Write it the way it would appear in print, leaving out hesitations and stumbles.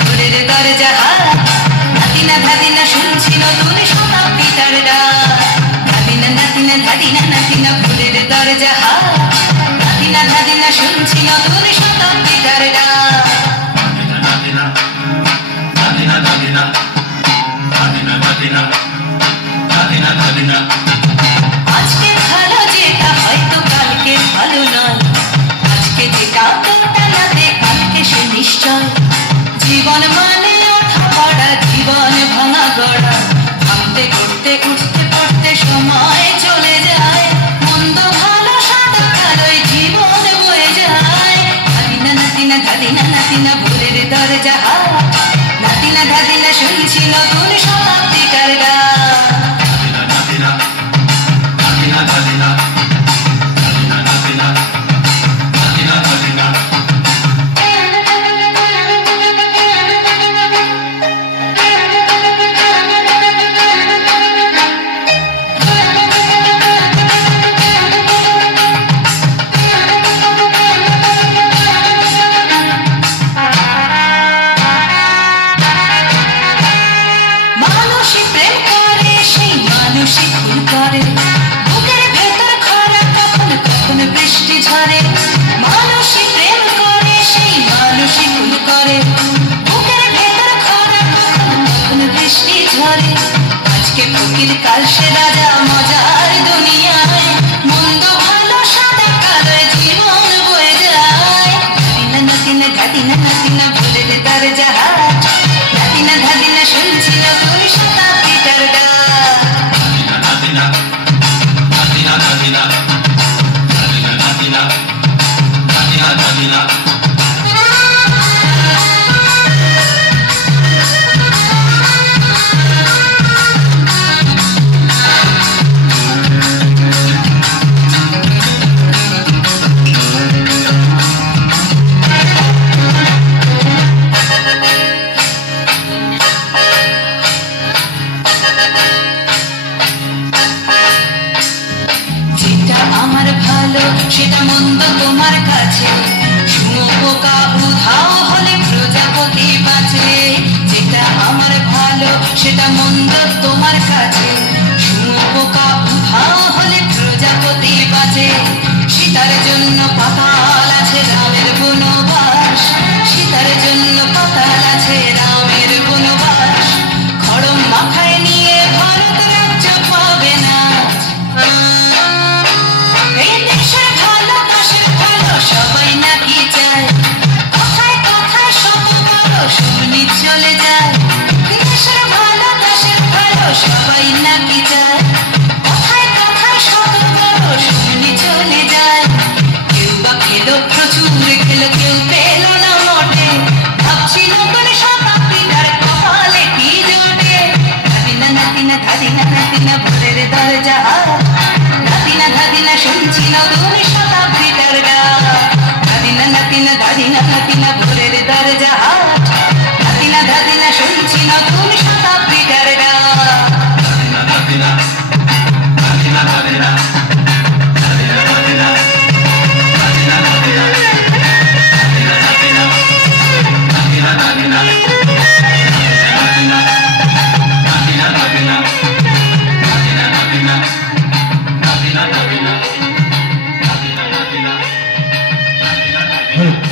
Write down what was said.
ভোরের দরজা ধাদিনা ধাদিনা শুনছি নতুন শতাব্দীটার ডাক ধাদিনা নাতিনা ধাদিনা নাতিনা ভোরের দরজা ধাদিনা ধাদিনা শুনছি নতুন শতাব্দীটার ডাক ধাদিনা ধাদিনা ধাদিনা ধাদিনা ধাদিনা ধাদিনা ধাদিনা আজকে ভালো যেটা হয়তো কালকে ভালো নয় আজকে যেটা তোটা নাতে কালকে সে নিশ্চয় জীবন মানে ওঠা পড়া জীবন ভাঙা গড়া ভাঙতে করতে উঠতে পড়তে সময় চলে যায় মন্দ ভালো সাদা কালোয় জীবন বয়ে যায় ধাদিনা নাতিনা ধাদিনা নাতিনা ভোরের দরজা নাতিনা ধাদিনা শুনছি নতুন শতাব্দীটার ডাক নাতিনা নাতিনা ধাদিনা ধাদিনা নাতিনা নাতিনা ধাদিনা বুকের ভেতর খরা কখন কখন বৃষ্টি ঝরে মানুষই প্রেম করে সেই মানুষই ভুল করে বুকের ভেতর খরা কখন কখন বৃষ্টি ঝরে আজকে ফকির কাল সে রাজা মজার দুনিয়ায় মন্দ ভালো সাদা কালোয় জীবন বয়ে যায় ধাদিনা নাতিনা ধাদিনা নাতিনা ভোরের দরজা ধাদিনা ধাদিনা শুনছি নতুন শতাব্দীটার ডাক Nadina, Nadina, Nadina, Nadina, Nadina, Nadina, Nadina. সেটা মন্দ তোমার কাছে শুঁয়োপোকা উধাও হলে প্রজাপতি বাঁচে যেটা আমার ভালো সেটা মন্দ তোমার কাছে শুঁয়োপোকা উধাও হলে প্রজাপতি বাঁচে সীতার জন্য পাতাল আছে রামের বনবাস সীতার জন্য পাতাল আছে রামের বনবাস খড়ম মাথায় নিয়ে ভারত রাজ্য পাবে না সবাই নাকি চায় কথায় কথায় শত বড় শুনি চলে যায় দেশের ভালো দেশের ভালো সবাই নাকি চায় কথায় কথায় শত বড় শুনি চলে যায় কেউ বা খেলো প্রচুর খেলো কেউ পেল না মোটে ভাবছিল কোন শতাব্দীটার কপালে কি জোটে ধাদিনা নাতিনা ধাদিনা নাতিনা ভোরের দরজা ধাদিনা ধাদিনা শুনছি নতুন শতাব্দীটার ডাক ধাদিনা নাতিনা ধাদিনা নাতিনা ভোরের দরজা ধাদিনা ধাদিনা শুনছি নতুন শতাব্দীটার ডাক ধাদিনা নাতিনা ধাদিনা ধাদিনা ধাদিনা ধাদিনা ধাদিনা ধাদিনা ধাদিনা ধাদিনা ধাদিনা ধাদিনা ধাদিনা ধাদিনা ধাদিনা ধাদিনা ধাদিনা Nadina, Nadina, Nadina, Nadina, Nadina, Nadina.